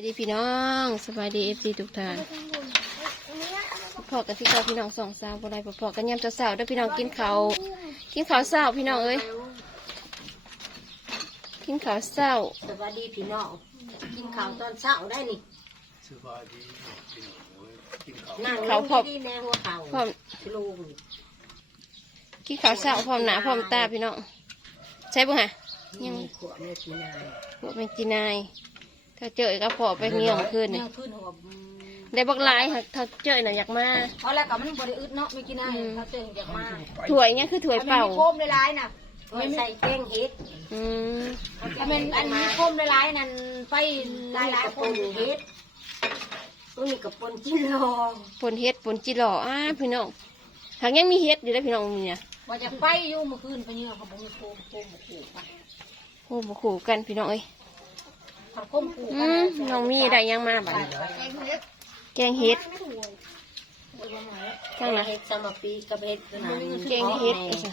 วัสดีพี่น้องสบายดีเอฟซีทุกท่านพอกันที่เขาพี่น้องสองสาวบ่ได้พอๆกันยามเช้าๆเด้อพี่น้องกินข้าวกินข้าวเช้าพี่น้องเอ้ยกินข้าวเช้าสวัสดีพี่น้องกินข้าวตอนเช้าได้นี่สบายดีกินหมูกินเขานั่งลงดีๆแม่หัวเข่าพร้อมชิลูกกินข้าวเช้าพร้อมหน้าพร้อมตาพี่น้องใช่ป่ะฮะยังมีขวดไม่กินนายพวกเป็นกินนาย ถ้าเจอก็พอไปเงี้ยงคืนเนี่นี่ยขึ้นหัวได้บักหลายค่ะถ้าเจอน่ะอยากมาเพราะแล้วก็มันบริอึดเนาะไม่กินนายอืมเขาเจออยากมาถ้วยเนี่ยคือถ้วยเปล่าโคมร้ายๆน่ะไม่ใส่แกงเห็ดอืมถ้าเป็นอันนี้โคมร้ายๆนั่นไปหลายๆคนเห็ดตัวนี้กับปนจิ้นรอปนเฮ็ดปนจิหล่ออ้าพี่น้องหากยังมีเฮ็ดอยู่ได้อพี่น้องมีเนี่ยว่าจะไปอยู่เมื่อคืนไปเนี่ยเขาบอกมีโคมโคมโคมไปโอ้บ่ขู่กันพี่น้องเอ้ยเขาโคมคู่อืมน้องมีได้ยังมาบัดนี้แกงเฮ็ดข้างหลังเห็ดสมปีกับเห็ดขนาดแกงเฮ็ดเอาสิ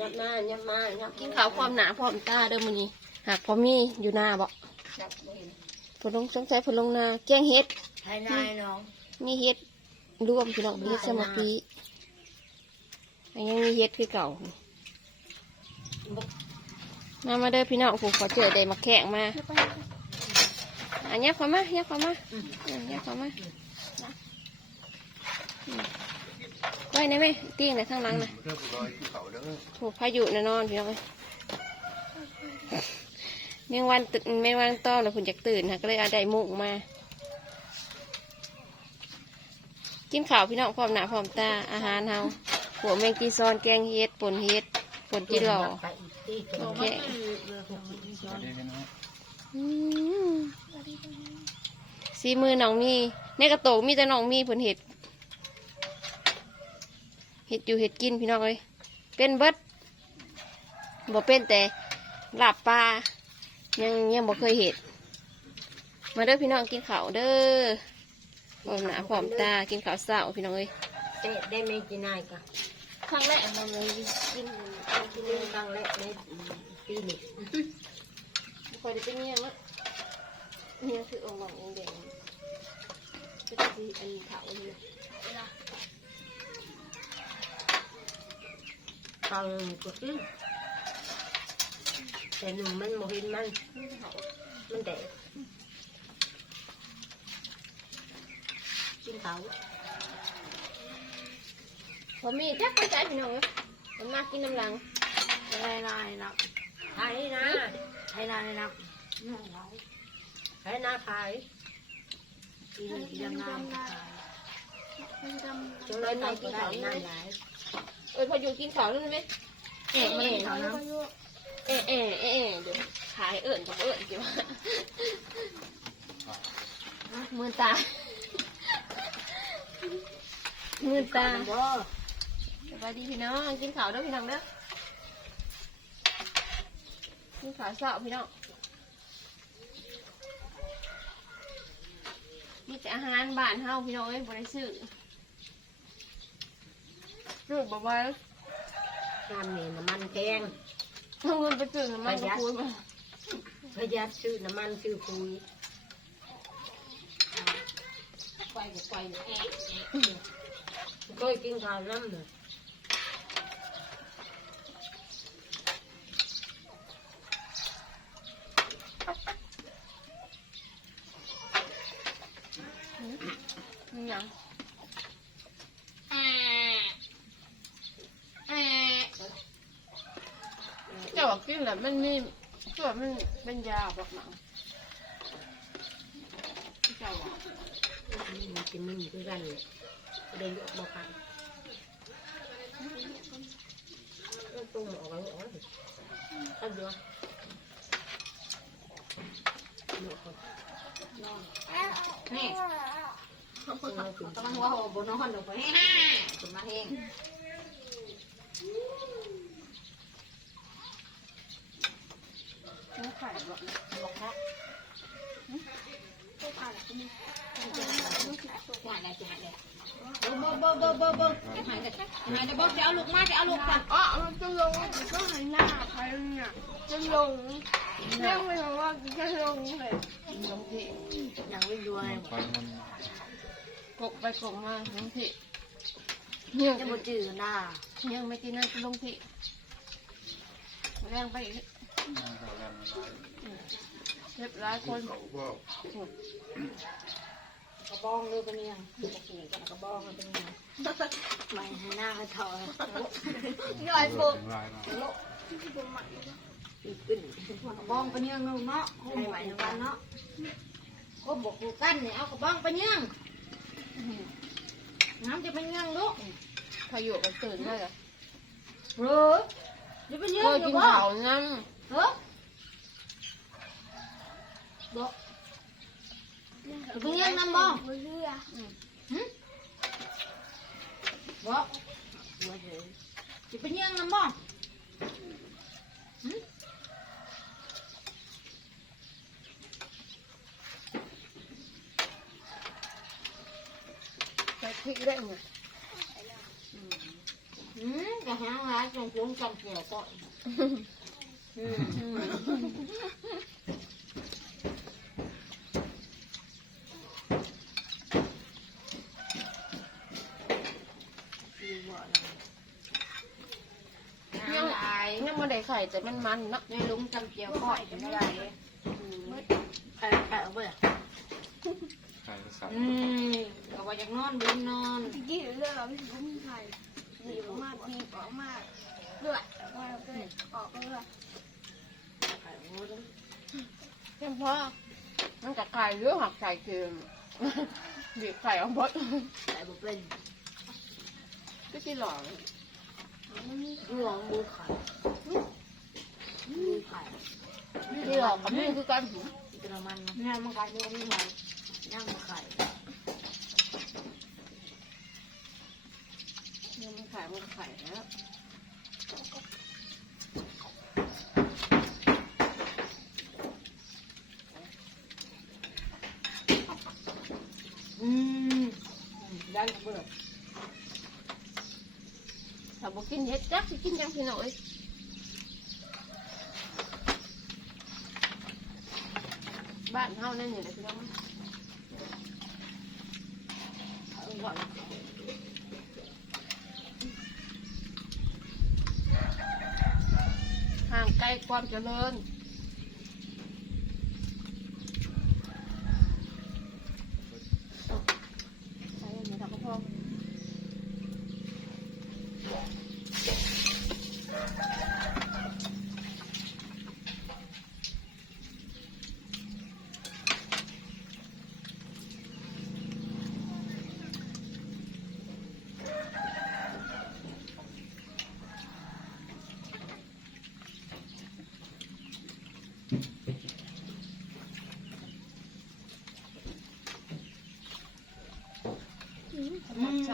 ยับมายับมายับกินข้าวความหนาพร้อมตาเด้อมื้อนี้หากพอมีอยู่หน้าบ่จับบ่เห็นผลลงสงสัยผลลงนาแกงเฮ็ดภายในน้องมีเฮ็ดรวมพี่น้องเฮ็ดสมปีอันยังมีเฮ็ดคือเก่า มามาเด้อพี่น้องผมขอเจอได้มาแข่งมาอันนี้ขอมาเนี่ยขอมาอันนี้ขอมาไว้ในไหมเตียงในข้างหลังนะถูกพายุแน่นอนพี่น้องเอ้ยแมงวันตื่นแมงวันต้อมแล้วคุณอยากตื่นค่ะก็เลยเอาได้มุกมา กินข้าวพี่น้องพร้อมหน้าพร้อมตาอาหารเฮาหัวแมงกีซอนแกงเฮ็ดป่นเฮ็ดป่นจีหล่อ โอเคดีกันนะอืมสีมือน้องมีในกระโตกมีแต่น้องมีผลเห็ดเห็ดอยู่เห็ดกินพี่น้องเลยเป็นเบิดบ่เป็นแต่ลาบปลายังยังบ่เคยเห็ด มาเด้อพี่น้องกินข้าวเด้อพร้อมหน้าพร้อมตากินข้าวเช้าพี่น้องเอ้ยเตะได้ไม่กินนายกัน ครั้งแรกมันเลยกินกินเรื่องครั้งแรกในปีนี้บ่ค่อยได้เป็นเงี้ยงละเงี้ยคือองค์หวังองค์แดงก็จะสีอันขาวนี่ตังก็คือแต่หนึ่งมันโมเห็นมันมันแดดกินเขา พอมีจักไปใจพี่น้องเอ้ยมันมากินน้ำหลังลายลายนะไทยนะไทยลายนะไทยนาขายปีนี้ยังงามขายจนเลยต้องกินข้าวนั่นหลายเอ้ยพออยู่กินข้าวแล้วใช่ไหมเอ๊ะเอ๊ะเอ๊ะเอ๊ะเอ๊ะเอ๊ะเดี๋ยวขายเอิญกับเอิญเดี๋ยวมือตามือตา บ่สวัสดีพี่น้องกินข้าวเด้อพี่น้องเด้อกินข้าวเช้าพี่น้องมีแต่อาหารบ้านเฮาพี่น้องเอ้ยบ่ได้ซื้อซื้อบ่ไหว้งานนี่น้ำมันแพงเอาเงินไปซื้อน้ำมันก็คุยมาประหยัดซื้อน้ำมันซื้อปุ๋ยไฟกับไฟเนี่ยแอะแอะเคยกินข้าวน้ำเลย นี่หยังเจ้าบอ กกินแล้วมันมีส่วนมันเป็นยาบอกหนังเจ้าบอกมันกินมันคือกันเลยเดินออกมาขายตุ้มออกแล้วออกแล้วข้าวเดียวนี่ต้องมาหัวหัวบนนอนลงไปฮ่าถึงมาเฮง ไม่ขายบอก บอกนะ หวานอะไรหวานเลยเบิ่งเบิ่งเบิ่งเบิ่งเบิ่งหายกันหายจะบอกจะเอาลูกมาจะเอาลูกค่ะอ๋อมันจะลงก็หันหน้าใครเนี่ยจะลงแม่ไม่รู้ว่าจะลงเลยลงที่ยังไม่ดูให้ไปมันกกไปกกมาลงที่ยังจะมาจืดหน้ายังไม่กินนั่นลงที่แรงไปอีกมันเขาแรงมันลายเรียบร้อยคนเขา กระบองเลยปะเป็นยังปกติกับกระบองมันเป็นยังไม่ให้หน้าให้ถอยย่อยปุ๊บลายมาขึ้นกระบองปะเป็นยังาเนาะให้ไหวในวันเนาะก็บอกกูกันเนี่ยเอากระบองเป็นยังน้ำจะเป็นยังลูกพายุกันตื่นได้เหรอหรือจะเป็นยังอยู่กินบ่ข้าวนั่งเฮ้ยบอกจะเป็นยังน้ำบ่เรือบอก Phương Yên năm bò. Ừ. Bò. Chị bên Yên năm bò. Ừ. Cái thị đấy nhỉ. Ừ, cái hàng lá trong cuốn trong kia cội. Ừ. ยังมาได้ไข่แต่มันมันเนาะในลุงจำเกี่ยวก่อนเป็นอะไรเออเออเว้ยใส่ก็ใส่อืมเอาไว้จากนอนบนนอนตะกี้เรือเราไม่ถึงมีใครดีมากดีออกมากเลือดออกมาเลยออกเรือเพียงพอมันกับไข่เยอะหักไข่เค็มบีบไข่เอาหมดใส่บุเป็นก็ที่หล่อหลวงบูไข่บูไข่ที่ หล่อกับนี่คือการหูกระมันเนี่ยมันไข่ที่มันไข่ย่งมันไข่เนี่ยมันไข่มันไข่แล้วอืมด้เบิดถ้าบอกกินเห็ดจักสิกินยังพี่น้อย บ้านเฮานั่นอยู่เลยพี่น้องอร่อยห่างไกลความเจริญ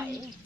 way.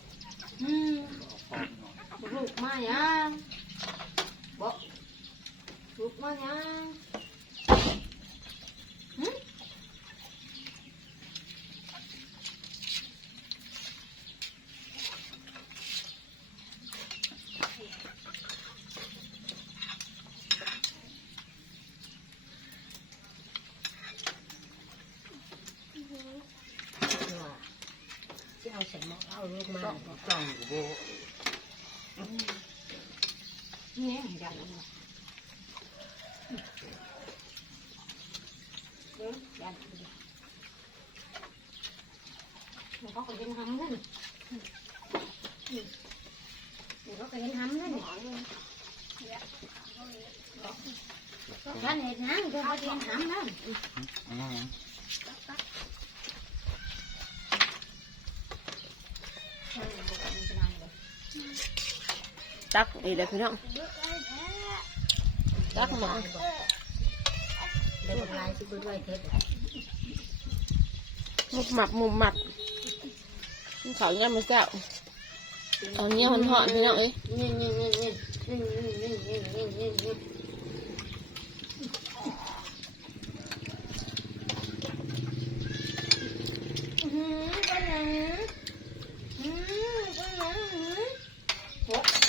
กันหนูก็ขอยังทำขึ้นหนูก็ขอยันทำขึ้นกันเห็ดน้ำก็ขอยันทำนั่นตักอีกแล้วพี่น้องตักหมอ đây một ngày sẽ ด้วยเทป มุบหมับมุบหมับเขาเนี่ยมันแซ่บเอาเนี่ยหอนหอนพี่น้องเอ้ย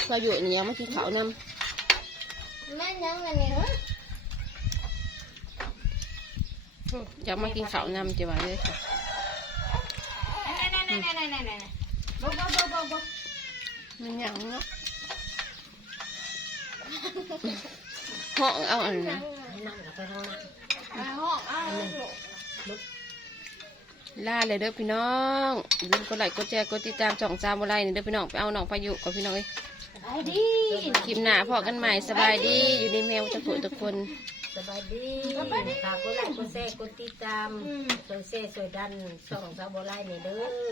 เราอยู่เนี่ยมากินเขานำแม่ยังไงเนี่ยอยากมากินเขานำจะว่าเลยค่ะ ไหนไหนไหนไหนไหนบ่บ่บ่บ่บ่มันหยังเนาะห้องเอาอันนั้นนั่งกับไปห้องน้ไปห้องอ้าล่าเลยเด้อพี่น้องอย่าลืมกดไลค์กดแชร์กดติดตามช่องจามอะไรนี่เด้อพี่น้องไปเอาน้องพายุกับพี่น้องเอ้ยดีคลิปหน้าพอกันใหม่สบายดีอยู่ในแมวตะโกทุกคน สบายดีฝากกดไลค์กดแชร์กดติดตามช่วยแชร์ช่วยดันช่องสาวโบราณนี่เด้อ